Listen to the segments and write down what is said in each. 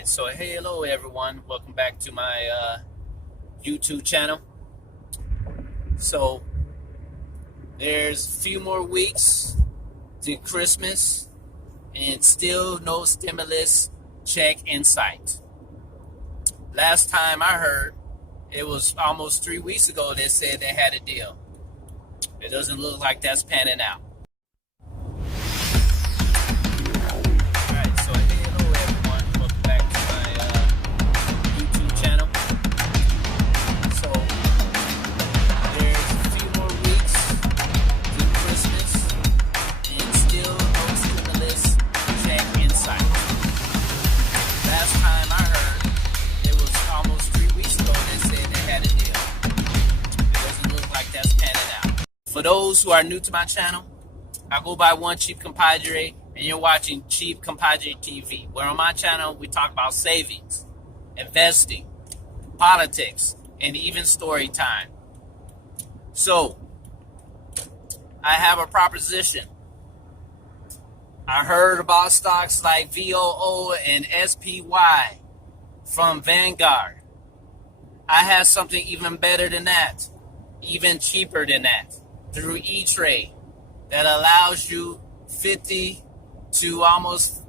right, so hey, hello everyone. Welcome back to my YouTube channel. So there's a few more weeks to Christmas and still no stimulus check in sight. Last time I heard, it was almost 3 weeks ago, they said they had a deal. It doesn't look like that's panning out. For those who are new to my channel, I go by One Cheap Compadre, and you're watching Cheap Compadre TV, where on my channel we talk about savings, investing, politics, and even story time. So, I have a proposition. I heard about stocks like VOO and SPY from Vanguard. I have something even better than that, even cheaper than that, through E-Trade, that allows you 50 to almost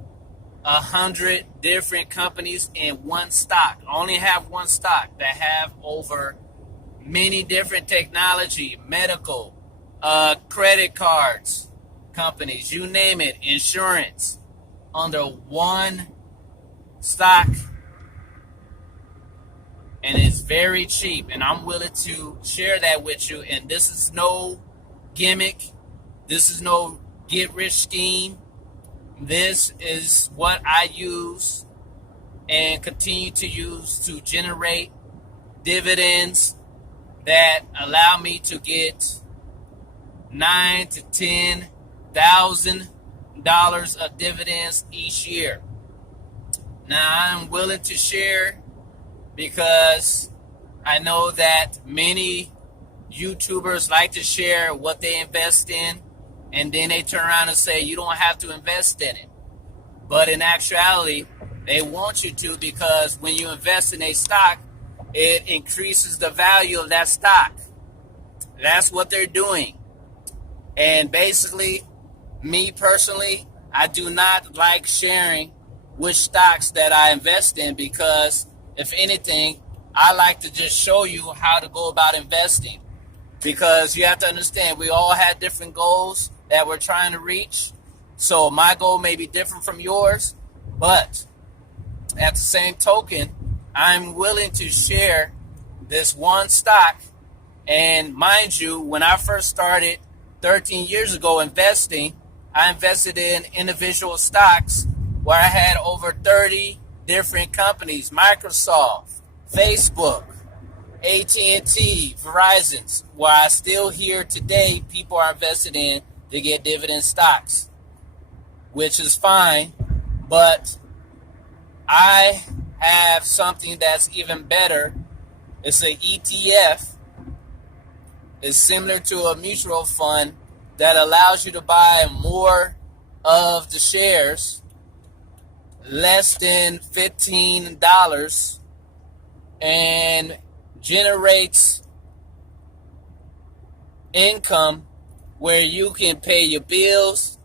100 different companies in one stock. I only have one stock that have over many different technology, medical, credit cards, companies, you name it, insurance, under one stock. And it's very cheap, and I'm willing to share that with you. And this is no gimmick. This is no get-rich scheme. This is what I use and continue to use to generate dividends that allow me to get $9,000 to $10,000 of dividends each year. Now, I'm willing to share because I know that many YouTubers like to share what they invest in, and then they turn around and say you don't have to invest in it. But in actuality, they want you to, because when you invest in a stock, it increases the value of that stock. That's what they're doing. And basically, me personally, I do not like sharing which stocks that I invest in, because if anything, I like to just show you how to go about investing, because you have to understand we all have different goals that we're trying to reach. So my goal may be different from yours, but at the same token, I'm willing to share this one stock. And mind you, when I first started 13 years ago investing, I invested in individual stocks where I had over 30 different companies: Microsoft, Facebook, AT&T, Verizon, where I still hear today people are invested in to get dividend stocks, which is fine. But I have something that's even better. It's an ETF. It's similar to a mutual fund that allows you to buy more of the shares, less than $15, and generates income where you can pay your bills,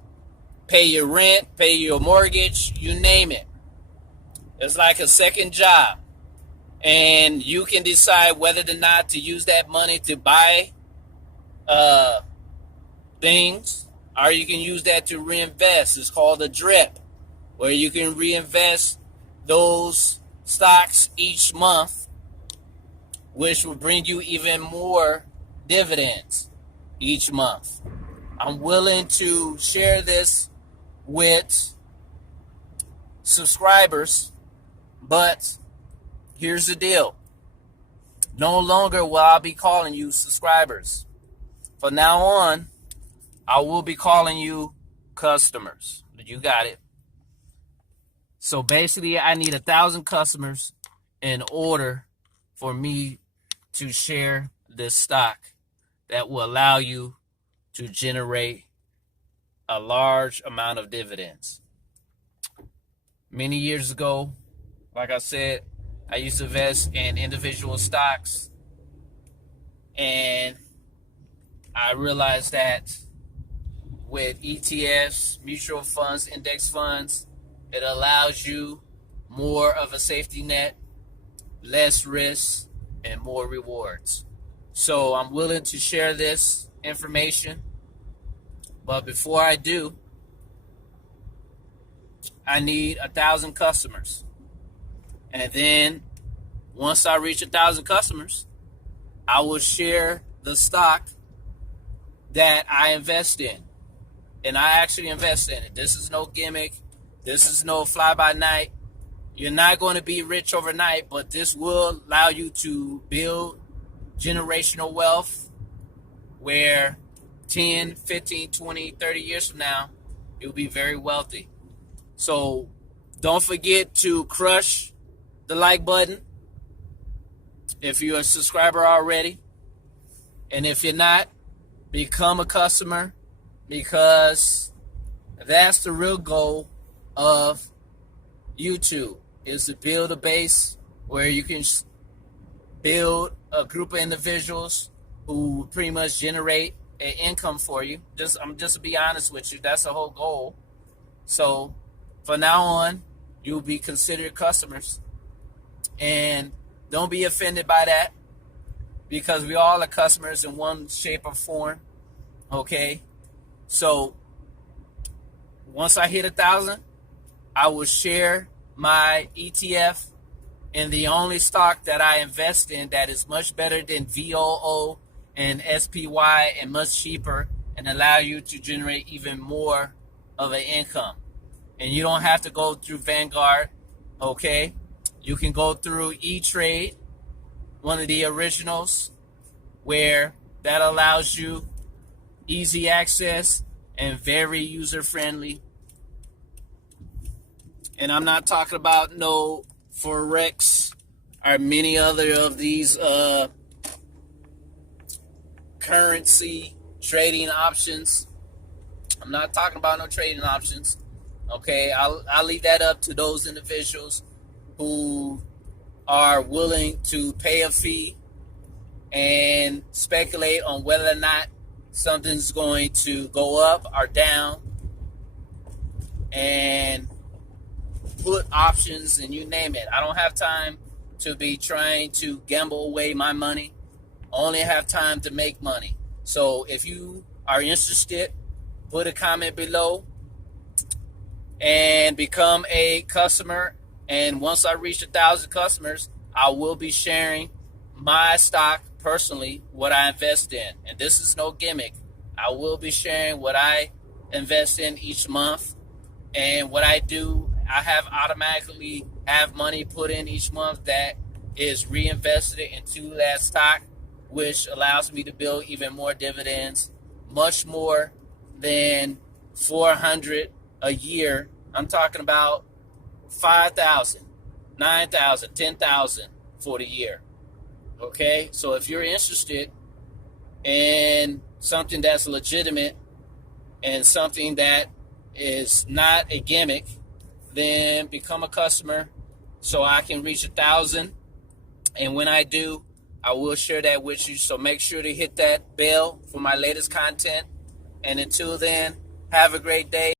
pay your rent, pay your mortgage, you name it. It's like a second job. And you can decide whether or not to use that money to buy things, or you can use that to reinvest. It's called a DRIP, where you can reinvest those stocks each month, which will bring you even more dividends each month. I'm willing to share this with subscribers, but here's the deal. No longer will I be calling you subscribers. From now on, I will be calling you customers. You got it. So basically, I need 1,000 customers in order for me to share this stock that will allow you to generate a large amount of dividends. Many years ago, Like I said, I used to invest in individual stocks, and I realized that with ETFs, mutual funds, index funds, it allows you more of a safety net, less risk, and more rewards. So I'm willing to share this information, but before I do, I need 1,000 customers. And then once I reach 1,000 customers, I will share the stock that I invest in. And I actually invest in it. This is no gimmick. This is no fly by night. You're not going to be rich overnight, but this will allow you to build generational wealth where 10, 15, 20, 30 years from now, you'll be very wealthy. So don't forget to crush the like button if you're a subscriber already. And if you're not, become a customer, because that's the real goal of YouTube, is to build a base where you can build a group of individuals who pretty much generate an income for you. I'm just to be honest with you, that's the whole goal. So from now on, you'll be considered customers. And don't be offended by that, because we all are customers in one shape or form. Okay? So once I hit 1,000, I will share my ETF in the only stock that I invest in that is much better than VOO and SPY and much cheaper, and allow you to generate even more of an income. And you don't have to go through Vanguard, okay? You can go through E-Trade, one of the originals, where that allows you easy access and very user-friendly. And I'm not talking about no Forex or many other of these currency trading options. I'm not talking about no trading options. Okay, I'll leave that up to those individuals who are willing to pay a fee and speculate on whether or not something's going to go up or down, and put options and you name it. I don't have time to be trying to gamble away my money. I only have time to make money. So if you are interested, put a comment below and become a customer. And once I reach 1,000 customers, I will be sharing my stock personally, what I invest in. And this is no gimmick. I will be sharing what I invest in each month. And what I do, I automatically have money put in each month that is reinvested into that stock, which allows me to build even more dividends, much more than 400 a year. I'm talking about 5,000, 9,000, 10,000 for the year. Okay, so if you're interested in something that's legitimate and something that is not a gimmick, then become a customer so I can reach 1,000. And when I do, I will share that with you. So make sure to hit that bell for my latest content. And until then, have a great day.